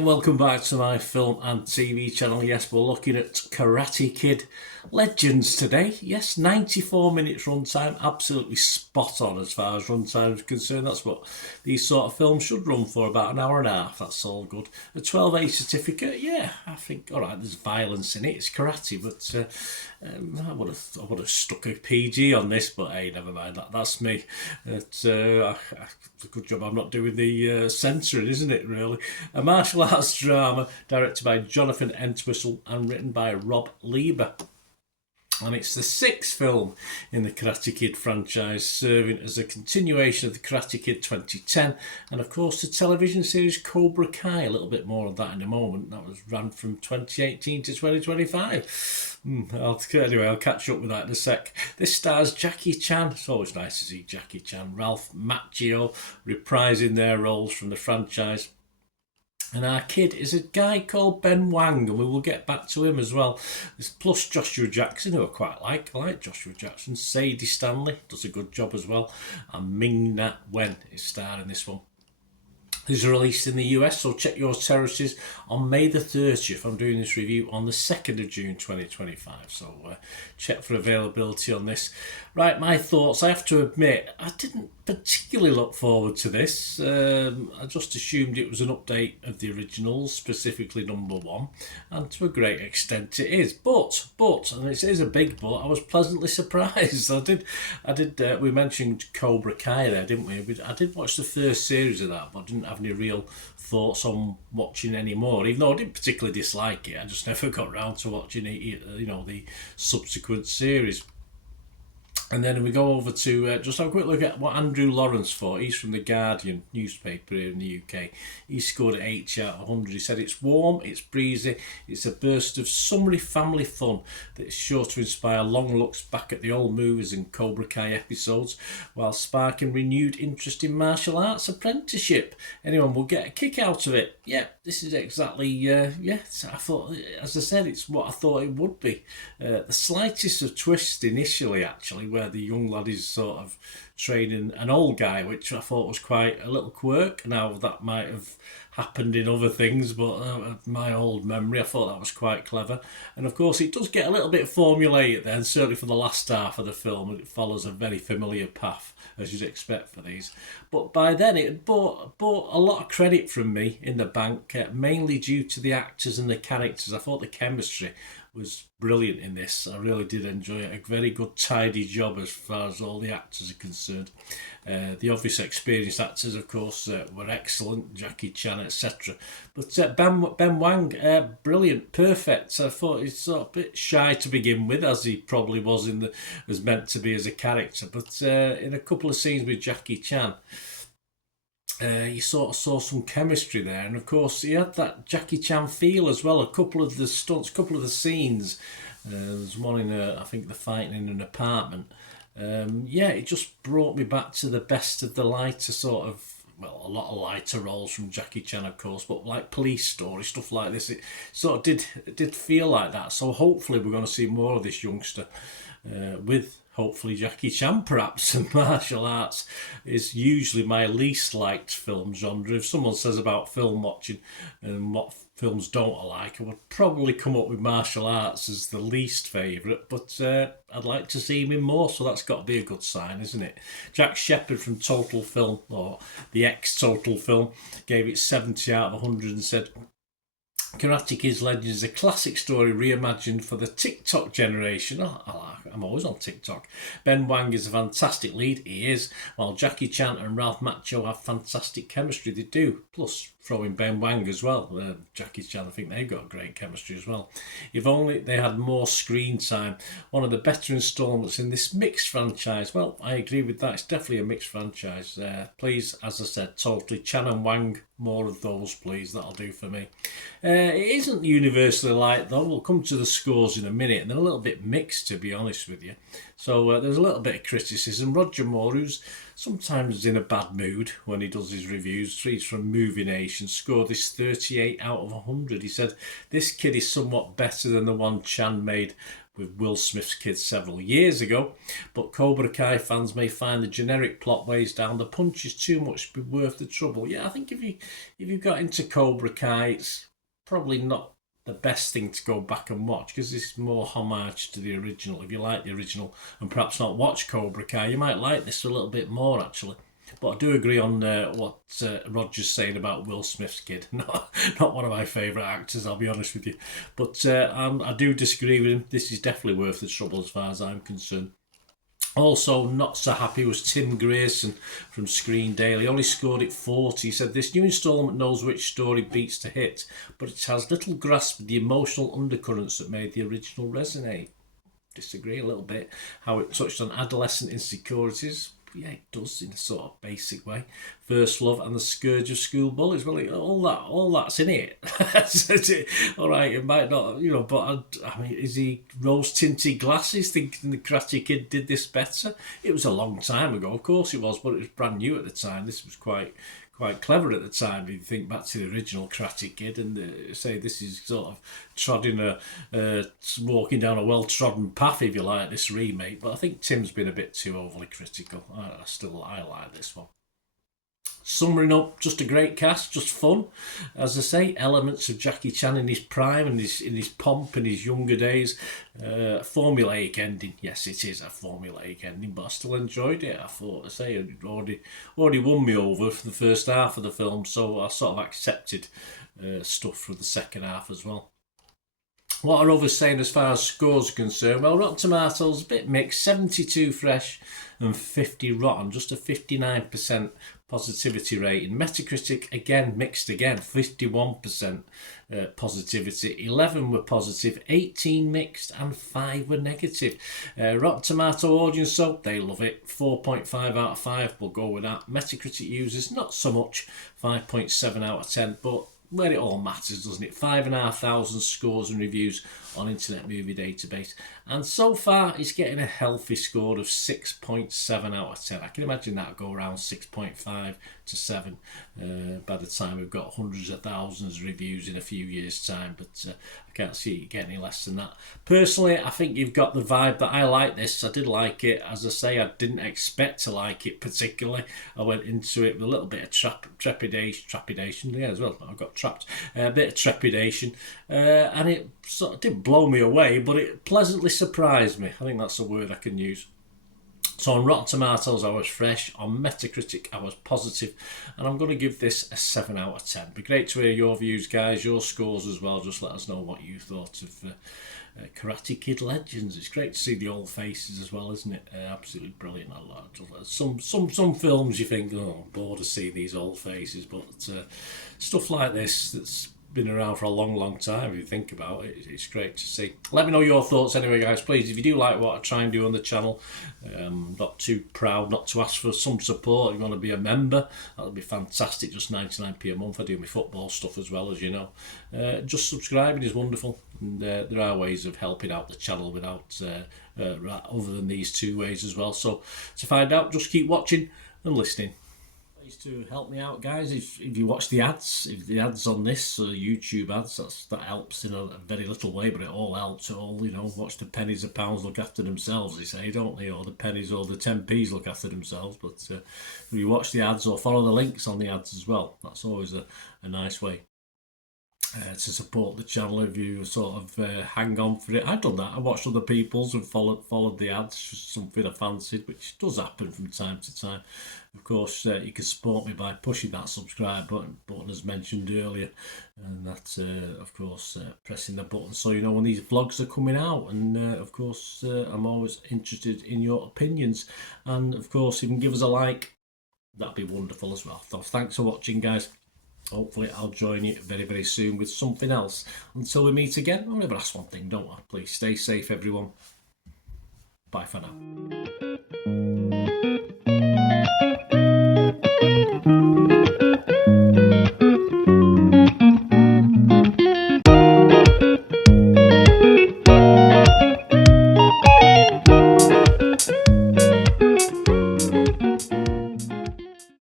Welcome back to my film and TV channel. Yes, we're looking at Karate Kid Legends today. Yes, 94 minutes runtime, absolutely spot on as far as runtime is concerned. That's what these sort of films should run for, about an hour and a half. That's all good. A 12A certificate, yeah, I think, all right, there's violence in it. It's karate, but I would have stuck a PG on this, but hey, never mind. That's me. It's a good job I'm not doing the censoring, isn't it, really? A martial arts drama directed by Jonathan Entwistle and written by Rob Lieber. And it's the sixth film in the Karate Kid franchise, serving as a continuation of the Karate Kid 2010, and of course the television series Cobra Kai. A little bit more of that in a moment. That was ran from 2018 to 2025. Anyway, I'll catch up with that in a sec. This stars Jackie Chan. It's always nice to see Jackie Chan. Ralph Macchio reprising their roles from the franchise. And our kid is a guy called Ben Wang, and we will get back to him as well. Plus Joshua Jackson, who I quite like. I like Joshua Jackson. Sadie Stanley does a good job as well. And Ming-Na Wen is starring this one. These are released in the US, so check your terraces on May the 30th. I'm doing this review on the 2nd of June 2025, so check for availability on this. Right, my thoughts. I have to admit, I didn't particularly look forward to this. I just assumed it was an update of the originals, specifically number 1, and to a great extent it is. But, and it is a big but, I was pleasantly surprised. We mentioned Cobra Kai there, didn't we? I did watch the first series of that, but I didn't have any real thoughts on watching any more, even though I didn't particularly dislike it. I just never got round to watching it, the subsequent series. And then we go over to just have a quick look at what Andrew Lawrence thought. He's from The Guardian newspaper here in the UK. He scored an 8 out of 100. He said it's warm, it's breezy, it's a burst of summery family fun that is sure to inspire long looks back at the old movies and Cobra Kai episodes, while sparking renewed interest in martial arts apprenticeship. Anyone will get a kick out of it. Yeah, this is exactly, I thought, as I said, it's what I thought it would be. The slightest of twist initially, actually, where the young lad is sort of training an old guy, which I thought was quite a little quirk. Now, that might have happened in other things, but my old memory, I thought that was quite clever. And of course, it does get a little bit formulaic then, certainly for the last half of the film. It follows a very familiar path, as you'd expect for these. But by then, it had brought a lot of credit from me in the bank, mainly due to the actors and the characters. I thought the chemistry was brilliant in this. I really did enjoy it. A very good, tidy job as far as all the actors are concerned. The obvious experienced actors, of course, were excellent, Jackie Chan, etc. But Ben Wang, brilliant, perfect. I thought he's sort of a bit shy to begin with, as he probably was as meant to be as a character. But in a couple of scenes with Jackie Chan, you sort of saw some chemistry there, and of course he had that Jackie Chan feel as well. A couple of the stunts, a couple of the scenes, there's one in I think the fighting in an apartment. It just brought me back to the best of the lighter sort of, well, a lot of lighter roles from Jackie Chan, of course, but like Police Story, stuff like this, it sort of did feel like that. So hopefully we're going to see more of this youngster with hopefully Jackie Chan perhaps. And martial arts is usually my least liked film genre. If someone says about film watching and what films don't I like, I would probably come up with martial arts as the least favourite, but I'd like to see him in more, so that's got to be a good sign, isn't it? Jack Shepherd from Total Film, or the ex-Total Film, gave it 70 out of 100 and said, Karate Kid's Legend is a classic story reimagined for the TikTok generation. I'm always on TikTok. Ben Wang is a fantastic lead. He is. While Jackie Chan and Ralph Macchio have fantastic chemistry. They do. Plus, throw in Ben Wang as well. Jackie Chan, I think they've got great chemistry as well. If only they had more screen time. One of the better installments in this mixed franchise. Well, I agree with that. It's definitely a mixed franchise. Please, as I said, totally Chan and Wang, more of those, please. That'll do for me. It isn't universally liked, though. We'll come to the scores in a minute, and they're a little bit mixed, to be honest with you. So there's a little bit of criticism. Roger Moore, who's sometimes in a bad mood when he does his reviews. He's from Movie Nation, scored this 38 out of 100. He said, this kid is somewhat better than the one Chan made with Will Smith's kid several years ago, but Cobra Kai fans may find the generic plot weighs down the punches too much to be worth the trouble. Yeah, I think if you got into Cobra Kai, it's probably not the best thing to go back and watch, because this is more homage to the original. If you like the original and perhaps not watch Cobra Kai, you might like this a little bit more actually. But I do agree on what Roger's saying about Will Smith's kid. Not one of my favourite actors, I'll be honest with you. But I do disagree with him. This is definitely worth the trouble as far as I'm concerned. Also, not so happy was Tim Grayson from Screen Daily. Only scored it 40. He said, this new instalment knows which story beats to hit, but it has little grasp of the emotional undercurrents that made the original resonate. Disagree a little bit. How it touched on adolescent insecurities. Yeah, it does in a sort of basic way. First love and the scourge of school bullies. Well, all that's in it. All right, it might not, but I mean, is he rose-tinted glasses thinking the Karate Kid did this better? It was a long time ago, of course it was, but it was brand new at the time. This was quite clever at the time. If you think back to the original Karate Kid and say this is sort of walking down a well-trodden path, if you like, this remake. But I think Tim's been a bit too overly critical. I like this one. Summing up, just a great cast, just fun. As I say, elements of Jackie Chan in his prime and in his pomp in his younger days. Formulaic ending. Yes, it is a formulaic ending, but I still enjoyed it. I thought, it already won me over for the first half of the film, so I sort of accepted stuff for the second half as well. What are others saying as far as scores are concerned? Well, Rotten Tomatoes, a bit mixed, 72 fresh and 50 rotten, just a 59% positivity rating. Metacritic, again, mixed again, 51% positivity. 11 were positive, 18 mixed, and 5 were negative. Rotten Tomato audience, so they love it. 4.5 out of 5, we'll go with that. Metacritic users, not so much, 5.7 out of 10, but where it all matters, doesn't it? 5,500 scores and reviews on Internet Movie Database. And so far, it's getting a healthy score of 6.7 out of 10. I can imagine that'll go around 6.5 to 7 by the time we've got hundreds of thousands of reviews in a few years' time. But I can't see it getting any less than that. Personally, I think you've got the vibe that I like this. I did like it. As I say, I didn't expect to like it particularly. I went into it with a little bit of trepidation. Yeah, as well. I got trapped. A bit of trepidation. And it sort of didn't blow me away, but it pleasantly surprised me. I think that's a word I can use. So on Rotten Tomatoes, I was fresh. On Metacritic, I was positive. And I'm going to give this a 7 out of 10. It'd be great to hear your views, guys, your scores as well. Just let us know what you thought of Karate Kid Legends. It's great to see the old faces as well, isn't it? Absolutely brilliant. I love some films you think, oh, I'm bored of seeing these old faces. But stuff like this that's been around for a long time, if you think about it, it's great to see. Let me know your thoughts anyway, guys, please. If you do like what I try and do on the channel, not too proud not to ask for some support. If you want to be a member, that would be fantastic. Just 99p a month. I do my football stuff as well, as you know. Just subscribing is wonderful, and there are ways of helping out the channel without other than these two ways as well. So to find out, just keep watching and listening. To help me out, guys, if you watch the ads, if the ads on this YouTube ads, that helps in a very little way, but it all helps. It all, watch the pennies and pounds look after themselves, they say, don't they? Or the pennies or the 10p's look after themselves. But if you watch the ads or follow the links on the ads as well, that's always a nice way to support the channel. If you sort of hang on for it, I've done that. I watched other people's and followed the ads, just something I fancied, which does happen from time to time. Of course, you can support me by pushing that subscribe button as mentioned earlier, and that's of course pressing the button so you know when these vlogs are coming out. And of course, I'm always interested in your opinions, and of course, if you can give us a like, that'd be wonderful as well. So thanks for watching, guys. Hopefully I'll join you very, very soon with something else. Until we meet again, I'll never ask one thing, don't I? Please stay safe, everyone. Bye for now.